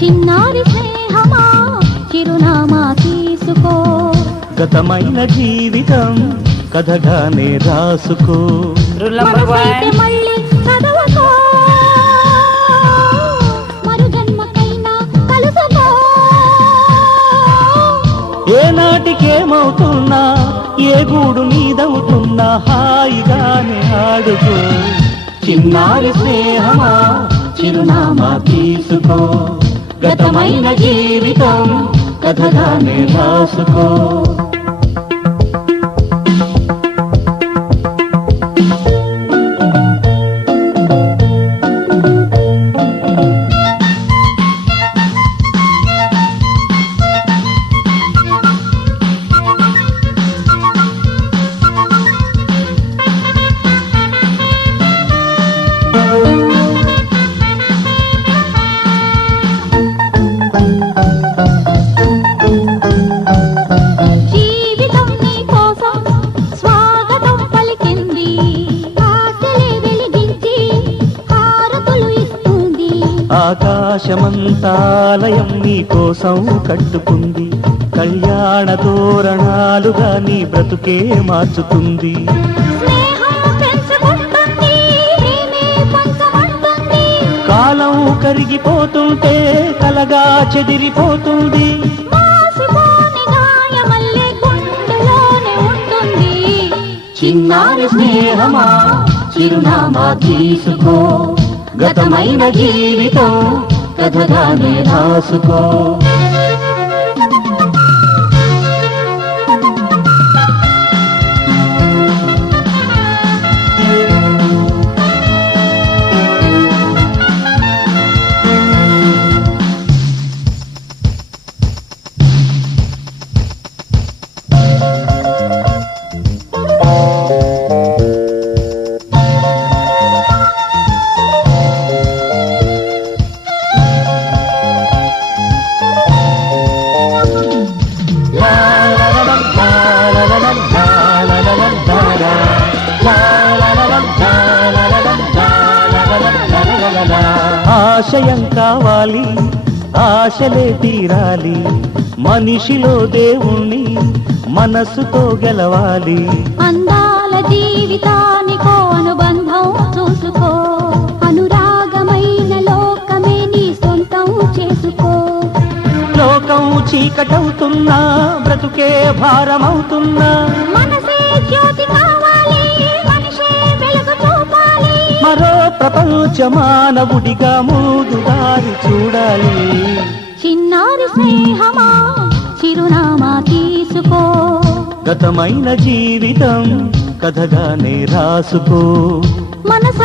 చిన్నారి స్నేహమా చిరునామా తీసుకో గతమైన జీవితం కథగానే రాసుకో మనసైతే మళ్ళీ చదవకో మరు జన్మకైనా కలుసుకో ఏనాటికేమవుతున్నా ఏ గూడు నీదవుతున్నా హాయిగానే ఆడుకో చిన్నారి స్నేహమా చిరునామా తీసుకో గతమైన జీవితం కథగానే రాసుకో జీవితం నీ కోసం స్వాగతం పలికింది ఆశలే వెలిగించి హారతులు ఇస్తుంది ఆకాశమంతాలయం నీ కోసం కట్టుకుంది కళ్యాణ తోరణాలుగా నీ బ్రతుకే మార్చుతుంది స్నేహం పెంచుకుంటుంది ప్రేమే పంచమంటుంది కాలం కరిగిపోతుంటే కలగా చెదిరిపోతుంది మాసిపోని గాయమల్లే గుండెలోనే ఉంటుంది చిన్నారి స్నేహమా చిరునామా తీసుకో గతమైన జీవితం కథగానే రాసుకో ఆశయం కావాలి ఆశలే తీరాలి మనిషిలో దేవుణ్ణి మనసుతో గెలవాలి అందాల జీవితానికో అనుబంధం చూసుకో అనురాగమైన లోకమే నీ సొంతం చేసుకో లోకం చీకటవుతున్నా బ్రతుకే భారమవుతున్నా మనసే జ్యోతి కావాలి మనిషే వెలుగు చూపాలి మరో ప్రపంచ మానవుడిగా ముందుదారి చూడాలి చిన్నారి స్నేహమా చిరునామా తీసుకో గతమైన జీవితం కథగానే రాసుకో మనసు